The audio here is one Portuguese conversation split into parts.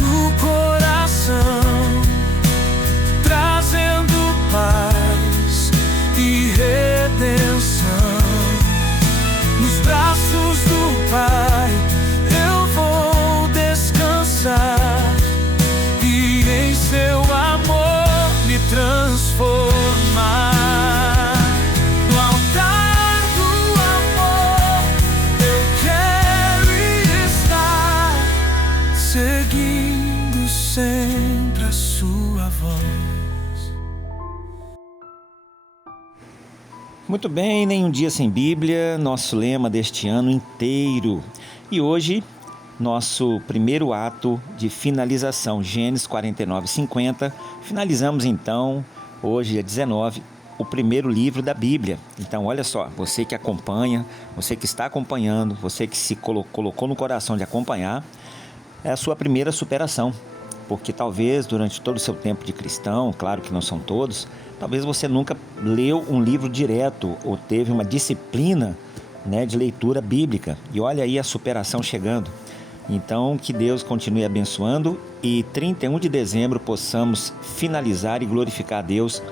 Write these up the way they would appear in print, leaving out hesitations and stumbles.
no coração, trazendo paz e redenção. Nos braços do Pai eu vou descansar e em seu amor me transformar. No altar do amor eu quero estar, seguindo sempre a sua voz. Muito bem, nenhum dia sem Bíblia, nosso lema deste ano inteiro. E hoje, nosso primeiro ato de finalização, Gênesis 49:50. Finalizamos então, hoje dia 19, o primeiro livro da Bíblia. Então olha só, você que acompanha, você que está acompanhando, você que se colocou no coração de acompanhar, é a sua primeira superação. Porque talvez durante todo o seu tempo de cristão, claro que não são todos, talvez você nunca leu um livro direto ou teve uma disciplina, de leitura bíblica. E olha aí a superação chegando. Então que Deus continue abençoando e 31 de dezembro possamos finalizar e glorificar a Deus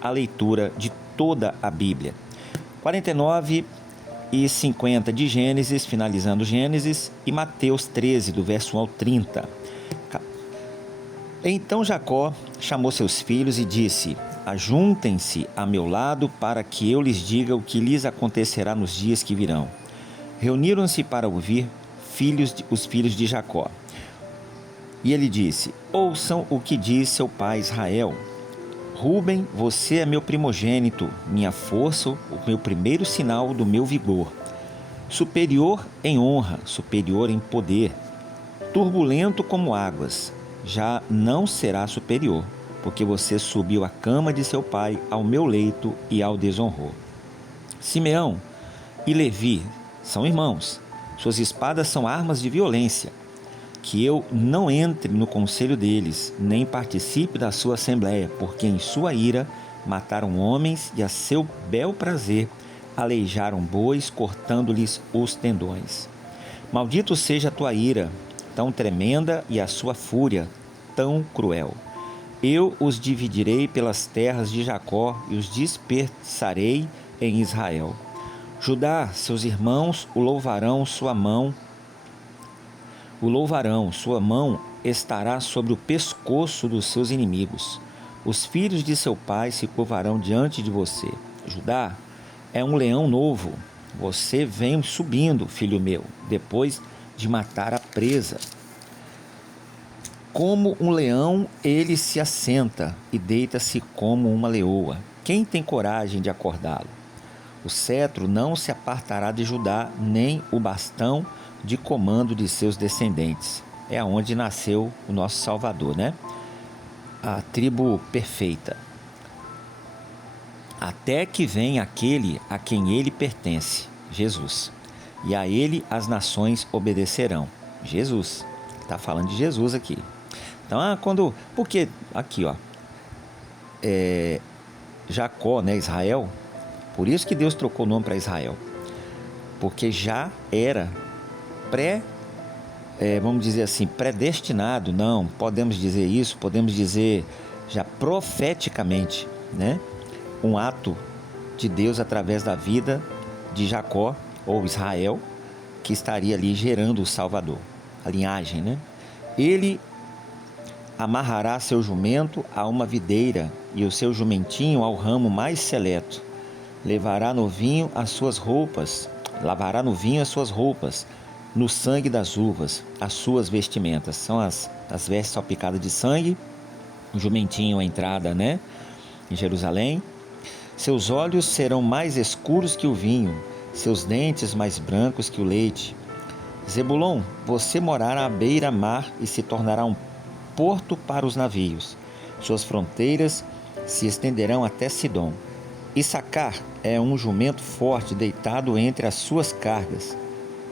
a leitura de toda a Bíblia. 49:50 de Gênesis, finalizando Gênesis, e Mateus 13, do verso 1 ao 30. Então Jacó chamou seus filhos e disse: ajuntem-se a meu lado para que eu lhes diga o que lhes acontecerá nos dias que virão. Reuniram-se para ouvir os filhos de Jacó. E ele disse: ouçam o que diz seu pai Israel. Rúben, você é meu primogênito, minha força, o meu primeiro sinal do meu vigor. Superior em honra, superior em poder, turbulento como águas, já não será superior, porque você subiu à cama de seu pai, ao meu leito, e ao desonrou. Simeão e Levi são irmãos, suas espadas são armas de violência. Que eu não entre no conselho deles, nem participe da sua assembleia, porque em sua ira mataram homens e a seu bel prazer aleijaram bois, cortando-lhes os tendões. Maldito seja a tua ira, tão tremenda, e a sua fúria, tão cruel. Eu os dividirei pelas terras de Jacó e os dispersarei em Israel. Judá, seus irmãos o louvarão, sua mão estará sobre o pescoço dos seus inimigos. Os filhos de seu pai se curvarão diante de você. Judá é um leão novo. Você vem subindo, filho meu, depois de matar a presa. Como um leão, ele se assenta e deita-se como uma leoa. Quem tem coragem de acordá-lo? O cetro não se apartará de Judá, nem o bastão de comando de seus descendentes. É aonde nasceu o nosso Salvador, A tribo perfeita. Até que venha aquele a quem ele pertence, Jesus. E a ele as nações obedecerão. Jesus. Está falando de Jesus aqui. Então, porque aqui, Jacó, Israel, por isso que Deus trocou o nome para Israel. Porque já era vamos dizer assim, predestinado, não, podemos dizer isso, podemos dizer já profeticamente, um ato de Deus através da vida de Jacó, ou Israel, que estaria ali gerando o Salvador, a linhagem, Ele amarrará seu jumento a uma videira e o seu jumentinho ao ramo mais seleto. Lavará no vinho as suas roupas, no sangue das uvas, as suas vestimentas. São as vestes salpicadas de sangue, o jumentinho a entrada, em Jerusalém. Seus olhos serão mais escuros que o vinho, seus dentes mais brancos que o leite. Zebulon, você morará à beira-mar e se tornará um porto para os navios. Suas fronteiras se estenderão até Sidom. Issacar é um jumento forte deitado entre as suas cargas.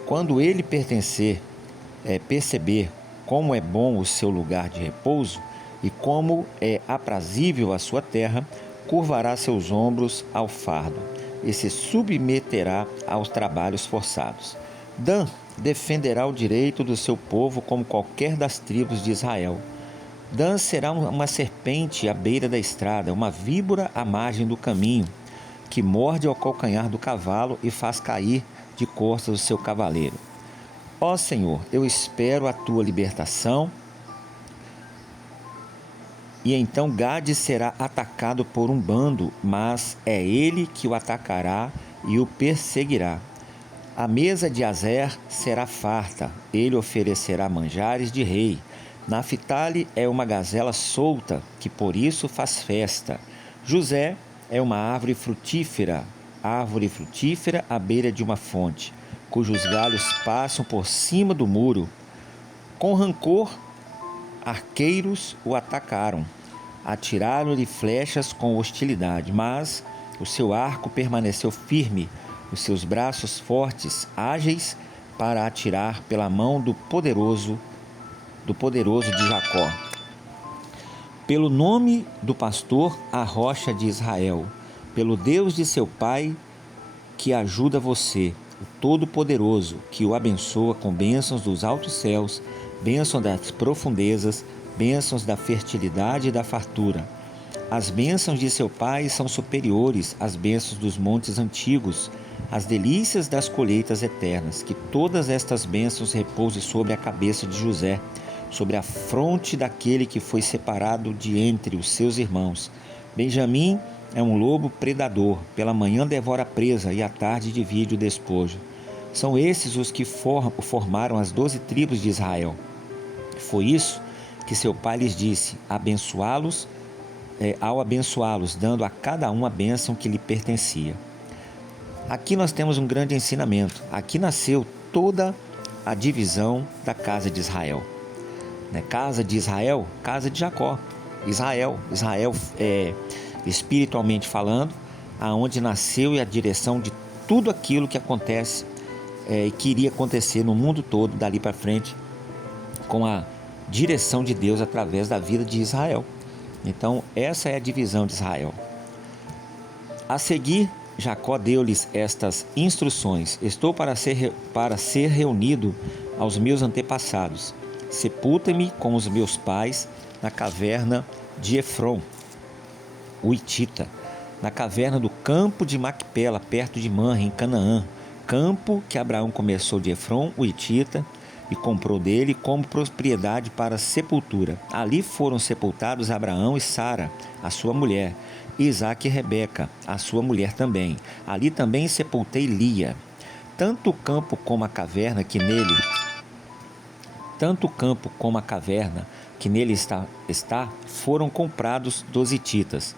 Quando ele perceber como é bom o seu lugar de repouso e como é aprazível a sua terra, curvará seus ombros ao fardo e se submeterá aos trabalhos forçados. Dan defenderá o direito do seu povo como qualquer das tribos de Israel. Dan será uma serpente à beira da estrada, uma víbora à margem do caminho, que morde ao calcanhar do cavalo e faz cair de costas o seu cavaleiro. Ó Senhor, eu espero a tua libertação. E então Gade será atacado por um bando, mas é ele que o atacará e o perseguirá. A mesa de Azer será farta, ele oferecerá manjares de rei. Naphtali é uma gazela solta, que por isso faz festa. José é uma árvore frutífera à beira de uma fonte, cujos galhos passam por cima do muro. Com rancor, arqueiros o atacaram, atiraram-lhe flechas com hostilidade, mas o seu arco permaneceu firme, os seus braços fortes, ágeis para atirar pela mão do poderoso de Jacó. Pelo nome do pastor, a rocha de Israel, pelo Deus de seu pai, que ajuda você, o Todo-Poderoso, que o abençoa com bênçãos dos altos céus, bênçãos das profundezas, bênçãos da fertilidade e da fartura. As bênçãos de seu pai são superiores às bênçãos dos montes antigos, as delícias das colheitas eternas. Que todas estas bênçãos repousem sobre a cabeça de José, sobre a fronte daquele que foi separado de entre os seus irmãos. Benjamim é um lobo predador, pela manhã devora a presa e à tarde divide o despojo. São esses os que formaram as 12 tribos de Israel. Foi isso que seu pai lhes disse, ao abençoá-los, dando a cada um a bênção que lhe pertencia. Aqui nós temos um grande ensinamento. Aqui nasceu toda a divisão da casa de Israel. Casa de Israel, casa de Jacó. Israel espiritualmente falando, aonde nasceu e a direção de tudo aquilo que acontece e que iria acontecer no mundo todo dali para frente, com a direção de Deus através da vida de Israel. Então essa é a divisão de Israel. A seguir, Jacó deu-lhes estas instruções: estou para ser reunido aos meus antepassados. Sepulta-me com os meus pais na caverna de Efron, o Hitita, na caverna do campo de Macpela, perto de Manre, em Canaã, campo que Abraão começou de Efron, o Hitita, e comprou dele como propriedade para sepultura. Ali foram sepultados Abraão e Sara, a sua mulher, e Isaque e Rebeca, a sua mulher também. Ali também sepultei Lia. Tanto o campo como a caverna que nele está foram comprados dos hititas.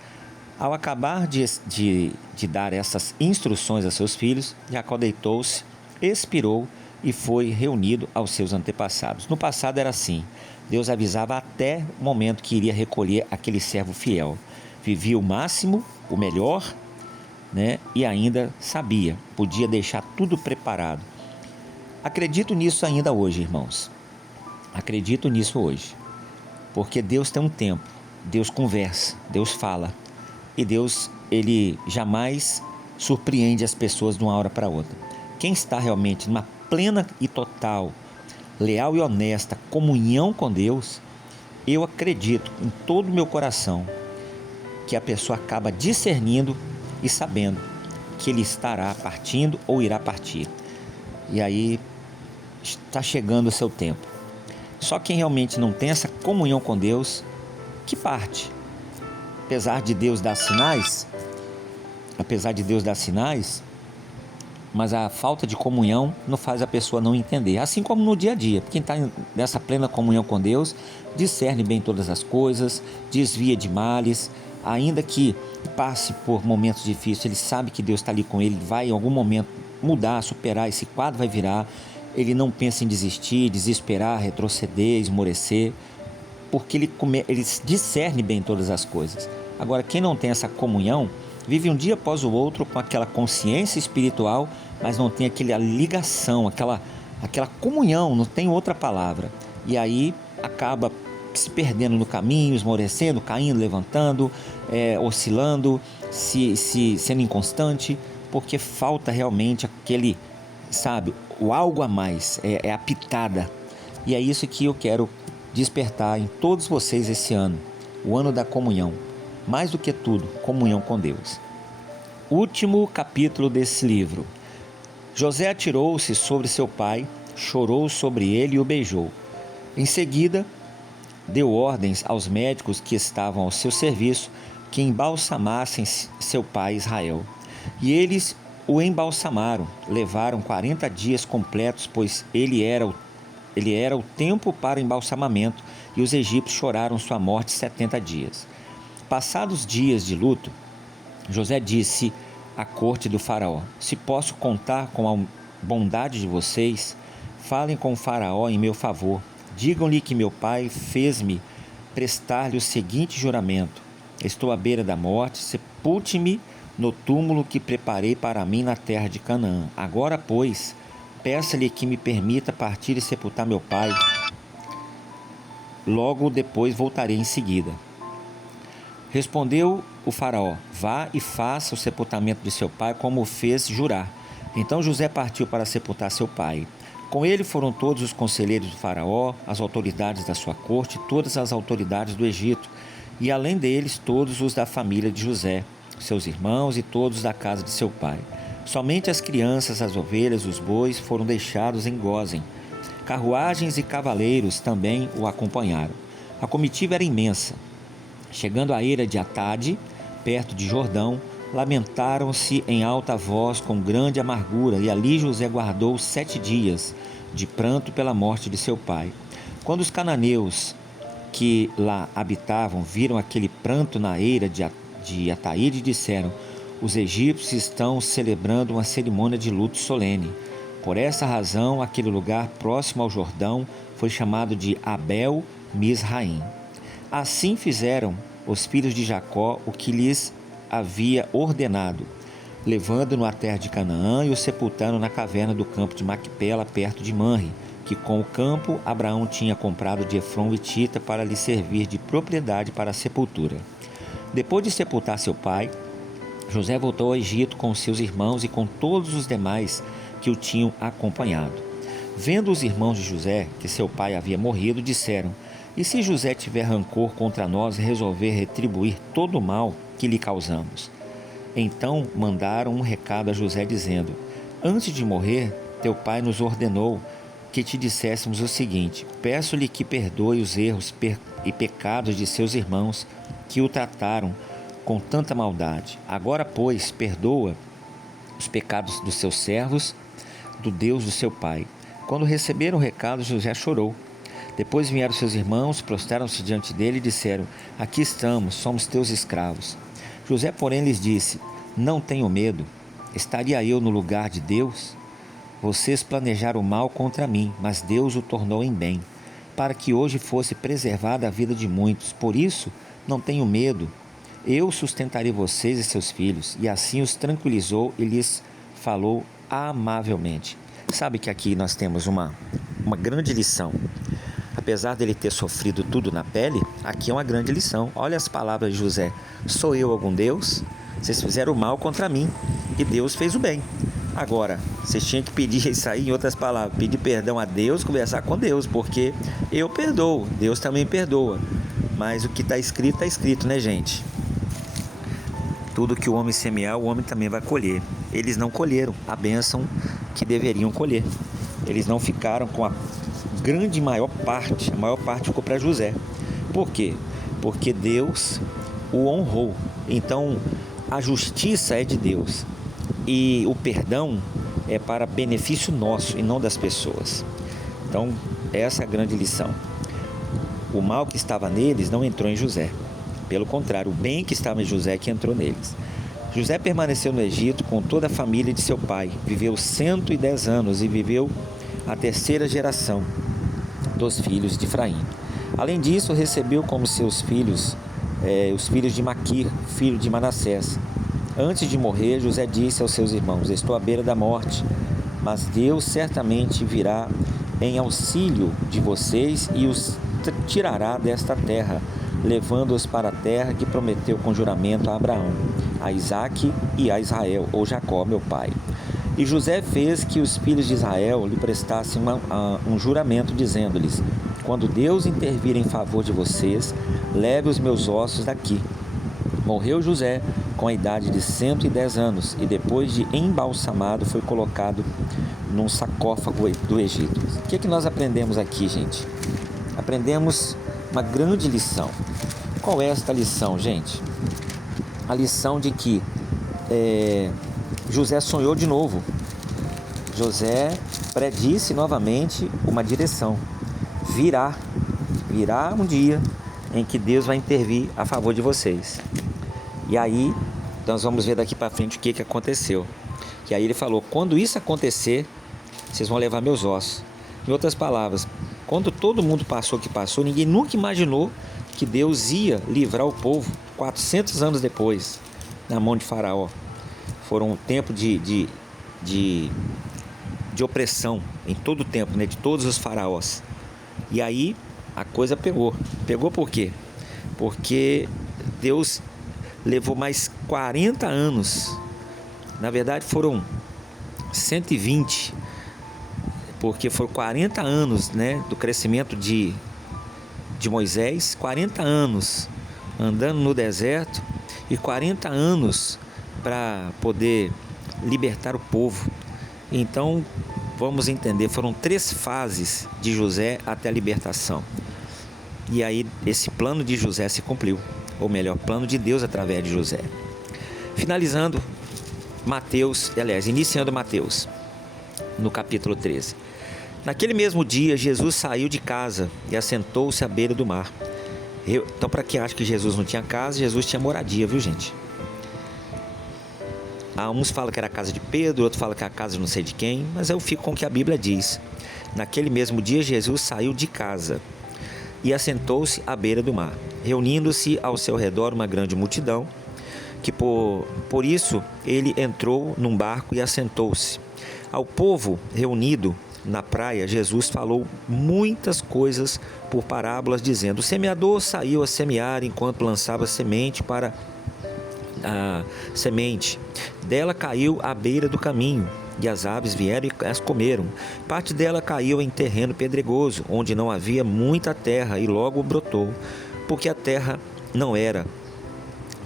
Ao acabar de dar essas instruções a seus filhos, Jacó deitou-se, expirou e foi reunido aos seus antepassados. No passado era assim: Deus avisava até o momento que iria recolher aquele servo fiel. Vivia o máximo, o melhor, e ainda sabia, podia deixar tudo preparado. Acredito nisso ainda hoje, irmãos. Acredito nisso hoje. Porque Deus tem um tempo, Deus conversa, Deus fala. E Deus, Ele jamais surpreende as pessoas de uma hora para outra. Quem está realmente numa plena e total, leal e honesta comunhão com Deus, eu acredito em todo o meu coração que a pessoa acaba discernindo e sabendo que ele estará partindo ou irá partir. E aí está chegando o seu tempo. Só quem realmente não tem essa comunhão com Deus, que parte. Apesar de Deus dar sinais, mas a falta de comunhão não faz a pessoa não entender. Assim como no dia a dia, quem está nessa plena comunhão com Deus, discerne bem todas as coisas, desvia de males, ainda que passe por momentos difíceis, ele sabe que Deus está ali com ele, vai em algum momento mudar, superar, esse quadro vai virar. Ele não pensa em desistir, desesperar, retroceder, esmorecer, porque ele discerne bem todas as coisas. Agora, quem não tem essa comunhão, vive um dia após o outro com aquela consciência espiritual, mas não tem aquela ligação, aquela comunhão, não tem outra palavra. E aí acaba se perdendo no caminho, esmorecendo, caindo, levantando, oscilando, sendo inconstante, porque falta realmente aquele, o algo a mais, é a pitada. E é isso que eu quero despertar em todos vocês esse ano, o ano da comunhão. Mais do que tudo, comunhão com Deus. Último capítulo desse livro. José atirou-se sobre seu pai, chorou sobre ele e o beijou. Em seguida, deu ordens aos médicos que estavam ao seu serviço que embalsamassem seu pai Israel. E eles o embalsamaram. Levaram 40 dias completos, pois ele era o tempo para o embalsamamento, e os egípcios choraram sua morte 70 dias. Passados dias de luto, José disse à corte do faraó: se posso contar com a bondade de vocês, falem com o faraó em meu favor. Digam-lhe que meu pai fez-me prestar-lhe o seguinte juramento: estou à beira da morte, sepulte-me no túmulo que preparei para mim na terra de Canaã. Agora, pois, peça-lhe que me permita partir e sepultar meu pai. Logo depois voltarei em seguida. Respondeu o faraó: vá e faça o sepultamento de seu pai como o fez jurar. Então José partiu para sepultar seu pai. Com ele foram todos os conselheiros do faraó, as autoridades da sua corte, todas as autoridades do Egito, e além deles todos os da família de José, seus irmãos e todos da casa de seu pai. Somente as crianças, as ovelhas, os bois foram deixados em Gósen. Carruagens e cavaleiros também o acompanharam. A comitiva era imensa. Chegando à eira de Atade, perto de Jordão, lamentaram-se em alta voz com grande amargura, e ali José guardou 7 dias de pranto pela morte de seu pai. Quando os cananeus que lá habitavam viram aquele pranto na eira de Ataíde, disseram: os egípcios estão celebrando uma cerimônia de luto solene. Por essa razão, aquele lugar próximo ao Jordão foi chamado de Abel Misraim. Assim fizeram os filhos de Jacó o que lhes havia ordenado, levando-no à terra de Canaã e o sepultando na caverna do campo de Macpela, perto de Manre, que com o campo Abraão tinha comprado de Efrom hitita para lhe servir de propriedade para a sepultura. Depois de sepultar seu pai, José voltou ao Egito com seus irmãos e com todos os demais que o tinham acompanhado. Vendo os irmãos de José que seu pai havia morrido, disseram: e se José tiver rancor contra nós e resolver retribuir todo o mal que lhe causamos? Então mandaram um recado a José dizendo: antes de morrer, teu pai nos ordenou que te disséssemos o seguinte: peço-lhe que perdoe os erros e pecados de seus irmãos que o trataram com tanta maldade. Agora, pois, perdoa os pecados dos seus servos, do Deus do seu pai. Quando receberam o recado, José chorou. Depois vieram seus irmãos, prostraram-se diante dele e disseram: aqui estamos, somos teus escravos. José, porém, lhes disse: não tenham medo, estaria eu no lugar de Deus? Vocês planejaram o mal contra mim, mas Deus o tornou em bem, para que hoje fosse preservada a vida de muitos. Por isso, não tenham medo, eu sustentarei vocês e seus filhos. E assim os tranquilizou e lhes falou amavelmente. Sabe que aqui nós temos uma grande lição. Apesar dele ter sofrido tudo na pele, aqui é uma grande lição. Olha as palavras de José: sou eu algum Deus? Vocês fizeram o mal contra mim e Deus fez o bem. Agora, vocês tinham que pedir isso aí, em outras palavras, pedir perdão a Deus, conversar com Deus, porque eu perdoo, Deus também perdoa. Mas o que está escrito, né, gente? Tudo que o homem semear, o homem também vai colher. Eles não colheram a bênção que deveriam colher. Eles não ficaram com a maior parte ficou para José. Por quê? Porque Deus o honrou. Então, a justiça é de Deus e o perdão é para benefício nosso e não das pessoas. Então, essa é a grande lição. O mal que estava neles não entrou em José. Pelo contrário, o bem que estava em José que entrou neles. José permaneceu no Egito com toda a família de seu pai. Viveu 110 anos e viveu a 3ª geração dos filhos de Efraim. Além disso, recebeu como seus filhos os filhos de Maquir, filho de Manassés. Antes de morrer, José disse aos seus irmãos: estou à beira da morte, mas Deus certamente virá em auxílio de vocês e os tirará desta terra, levando-os para a terra que prometeu com juramento a Abraão, a Isaque e a Israel, ou Jacó, meu pai. E José fez que os filhos de Israel lhe prestassem um juramento, dizendo-lhes: quando Deus intervir em favor de vocês, leve os meus ossos daqui. Morreu José com a idade de 110 anos e depois de embalsamado foi colocado num sarcófago do Egito. O que nós aprendemos aqui, gente? Aprendemos uma grande lição. Qual é esta lição, gente? A lição de que José sonhou de novo. José predisse novamente uma direção. Virá um dia em que Deus vai intervir a favor de vocês. E aí, nós vamos ver daqui para frente o que aconteceu. E aí ele falou: quando isso acontecer, vocês vão levar meus ossos. Em outras palavras, quando todo mundo passou o que passou, ninguém nunca imaginou que Deus ia livrar o povo 400 anos depois, na mão de Faraó. Foram um tempo de opressão em todo o tempo, né, de todos os faraós. E aí a coisa pegou. Pegou por quê? Porque Deus levou mais 40 anos. Na verdade foram 120, porque foram 40 anos, né, do crescimento de Moisés, 40 anos andando no deserto e 40 anos para poder libertar o povo. Então, vamos entender, foram 3 fases de José até a libertação. E aí esse plano de José se cumpriu, ou melhor, plano de Deus através de José. Finalizando iniciando Mateus, no capítulo 13. Naquele mesmo dia, Jesus saiu de casa e assentou-se à beira do mar. Então, para quem acha que Jesus não tinha casa, Jesus tinha moradia, viu, gente? Uns falam que era a casa de Pedro, outros falam que era a casa de não sei de quem, mas eu fico com o que a Bíblia diz. Naquele mesmo dia, Jesus saiu de casa e assentou-se à beira do mar, reunindo-se ao seu redor uma grande multidão, que por isso ele entrou num barco e assentou-se. Ao povo reunido na praia, Jesus falou muitas coisas por parábolas, dizendo: o semeador saiu a semear enquanto lançava semente para a semente. Dela caiu à beira do caminho, e as aves vieram e as comeram. Parte dela caiu em terreno pedregoso, onde não havia muita terra, e logo brotou, porque a terra não era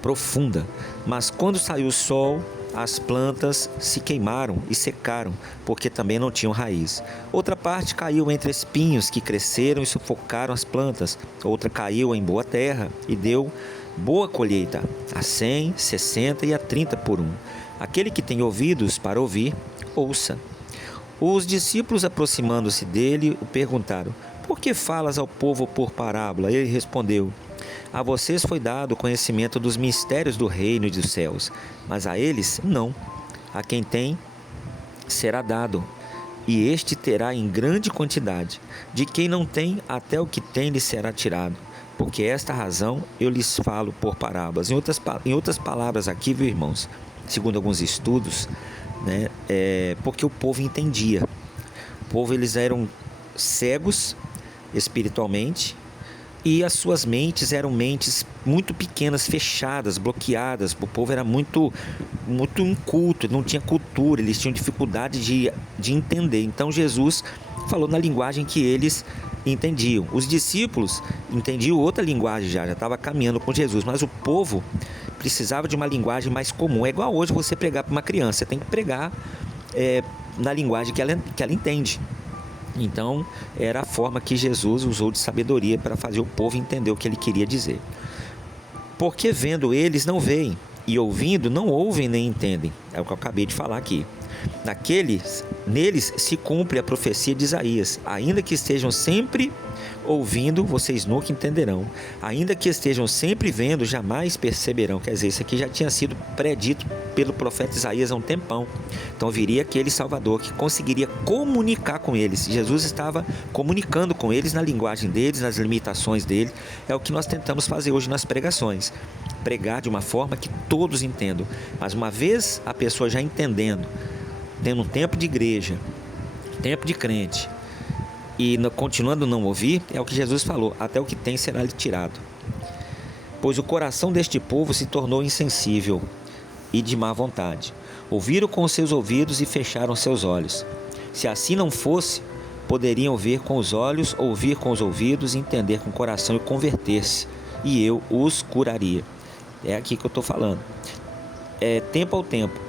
profunda. Mas quando saiu o sol, as plantas se queimaram e secaram, porque também não tinham raiz. Outra parte caiu entre espinhos que cresceram e sufocaram as plantas. Outra caiu em boa terra e deu boa colheita, a 100, 60 e a 30 por um. Aquele que tem ouvidos para ouvir, ouça. Os discípulos, aproximando-se dele, o perguntaram: por que falas ao povo por parábola? Ele respondeu: a vocês foi dado o conhecimento dos mistérios do reino dos céus, mas a eles não. A quem tem, será dado, e este terá em grande quantidade. De quem não tem, até o que tem lhe será tirado. Porque esta razão eu lhes falo por parábolas. Em outras palavras aqui, viu, irmãos, segundo alguns estudos, né, porque o povo entendia. O povo, eles eram cegos espiritualmente, e as suas mentes eram mentes muito pequenas, fechadas, bloqueadas. O povo era muito inculto, não tinha cultura, eles tinham dificuldade de entender. Então Jesus falou na linguagem que eles entendiam. Os discípulos entendiam outra linguagem, já estava caminhando com Jesus, mas o povo precisava de uma linguagem mais comum. É igual hoje você pregar para uma criança, você tem que pregar na linguagem que ela entende. Então, era a forma que Jesus usou de sabedoria para fazer o povo entender o que ele queria dizer. Porque vendo eles não veem, e ouvindo não ouvem nem entendem. É o que eu acabei de falar aqui. Neles se cumpre a profecia de Isaías: ainda que estejam sempre ouvindo, vocês nunca entenderão. Ainda que estejam sempre vendo, jamais perceberão. Quer dizer, isso aqui já tinha sido predito pelo profeta Isaías há um tempão. Então viria aquele Salvador que conseguiria comunicar com eles. Jesus estava comunicando com eles na linguagem deles, nas limitações deles. É o que nós tentamos fazer hoje nas pregações. Pregar de uma forma que todos entendam. Mas uma vez a pessoa já entendendo, tendo um tempo de igreja, tempo de crente, e continuando não ouvir, é o que Jesus falou: até o que tem será lhe tirado. Pois o coração deste povo se tornou insensível e de má vontade. Ouviram com os seus ouvidos e fecharam seus olhos. Se assim não fosse, poderiam ver com os olhos, ouvir com os ouvidos, entender com o coração e converter-se, e eu os curaria. É aqui que eu estou falando. É tempo ao tempo.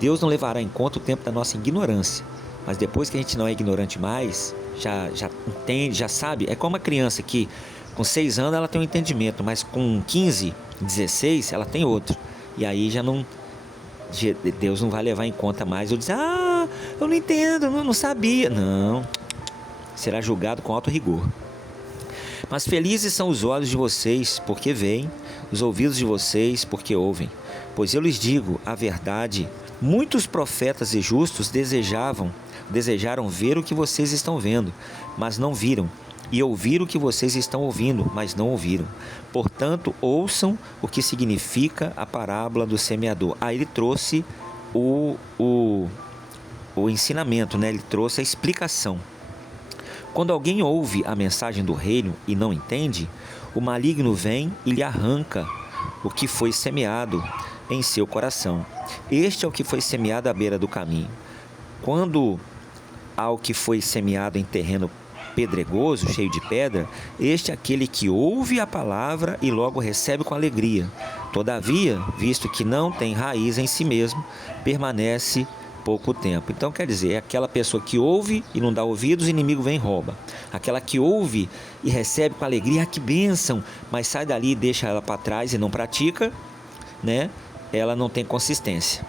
Deus não levará em conta o tempo da nossa ignorância, mas depois que a gente não é ignorante mais, já entende, já sabe. É como uma criança que com 6 anos ela tem um entendimento, mas com 15, 16 ela tem outro. E aí Deus não vai levar em conta mais. Eu dizer, eu não entendo, não sabia. Não, será julgado com alto rigor. Mas felizes são os olhos de vocês, porque veem, os ouvidos de vocês, porque ouvem. Pois eu lhes digo a verdade, muitos profetas e justos desejaram ver o que vocês estão vendo, mas não viram, e ouvir o que vocês estão ouvindo, mas não ouviram. Portanto, ouçam o que significa a parábola do semeador. Aí ele trouxe o ensinamento, né? Ele trouxe a explicação. Quando alguém ouve a mensagem do reino e não entende, o maligno vem e lhe arranca o que foi semeado em seu coração. Este é o que foi semeado à beira do caminho. Quando ao que foi semeado em terreno pedregoso, cheio de pedra, este é aquele que ouve a palavra e logo recebe com alegria. Todavia, visto que não tem raiz em si mesmo, permanece pouco tempo. Então quer dizer, é aquela pessoa que ouve e não dá ouvidos, o inimigo vem e rouba. Aquela que ouve e recebe com alegria, que bênção, mas sai dali e deixa ela para trás e não pratica, né? Ela não tem consistência.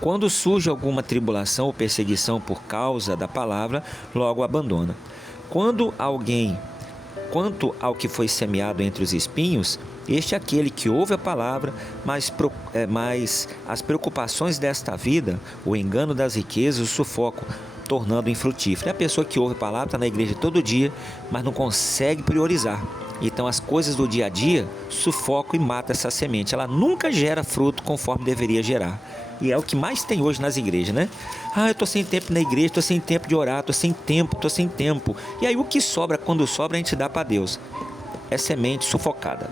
Quando surge alguma tribulação ou perseguição por causa da palavra, logo abandona. Quanto ao que foi semeado entre os espinhos, este é aquele que ouve a palavra, mas as preocupações desta vida, o engano das riquezas, o sufoco, tornando infrutífero. É a pessoa que ouve a palavra, está na igreja todo dia, mas não consegue priorizar. Então as coisas do dia a dia sufocam e matam essa semente. Ela nunca gera fruto conforme deveria gerar. E é o que mais tem hoje nas igrejas, né? Eu estou sem tempo na igreja, estou sem tempo de orar, estou sem tempo. E aí o que sobra, quando sobra, a gente dá para Deus. É semente sufocada.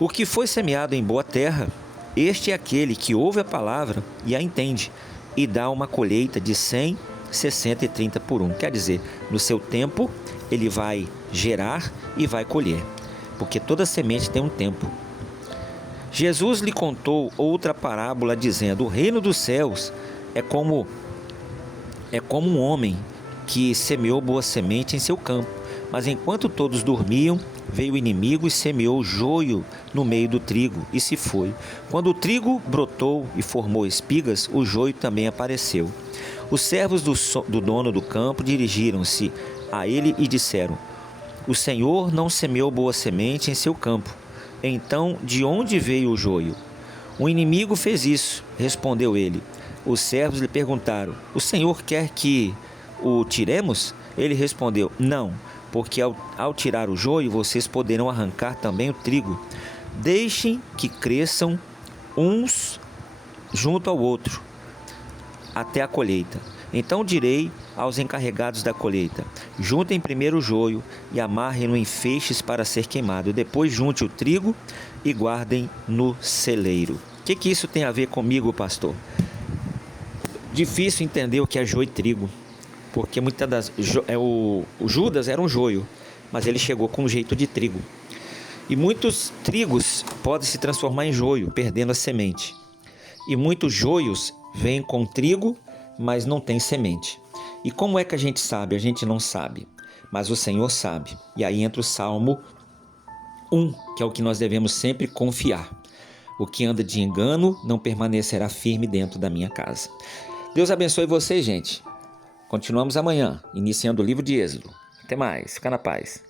O que foi semeado em boa terra, este é aquele que ouve a palavra e a entende, e dá uma colheita de 100, 60 e 30 por 1. Quer dizer, no seu tempo, ele vai gerar e vai colher, porque toda semente tem um tempo. Jesus lhe contou outra parábola, dizendo: o reino dos céus é como um homem que semeou boa semente em seu campo. Mas enquanto todos dormiam, veio o inimigo e semeou joio no meio do trigo, e se foi. Quando o trigo brotou e formou espigas, o joio também apareceu. Os servos do dono do campo dirigiram-se a ele e disseram: o Senhor não semeou boa semente em seu campo. Então, de onde veio o joio? O inimigo fez isso, respondeu ele. Os servos lhe perguntaram: o Senhor quer que o tiremos? Ele respondeu: não, porque ao tirar o joio, vocês poderão arrancar também o trigo. Deixem que cresçam uns junto ao outro, até a colheita. Então direi aos encarregados da colheita: juntem primeiro o joio e amarrem-no em feixes para ser queimado. Depois junte o trigo e guardem no celeiro. O que isso tem a ver comigo, pastor? Difícil entender o que é joio e trigo, porque o Judas era um joio, mas ele chegou com um jeito de trigo. E muitos trigos podem se transformar em joio, perdendo a semente. E muitos joios vêm com trigo, mas não tem semente. E como é que a gente sabe? A gente não sabe, mas o Senhor sabe. E aí entra o Salmo 1, que é o que nós devemos sempre confiar. O que anda de engano não permanecerá firme dentro da minha casa. Deus abençoe vocês, gente. Continuamos amanhã, iniciando o livro de Êxodo. Até mais, fica na paz.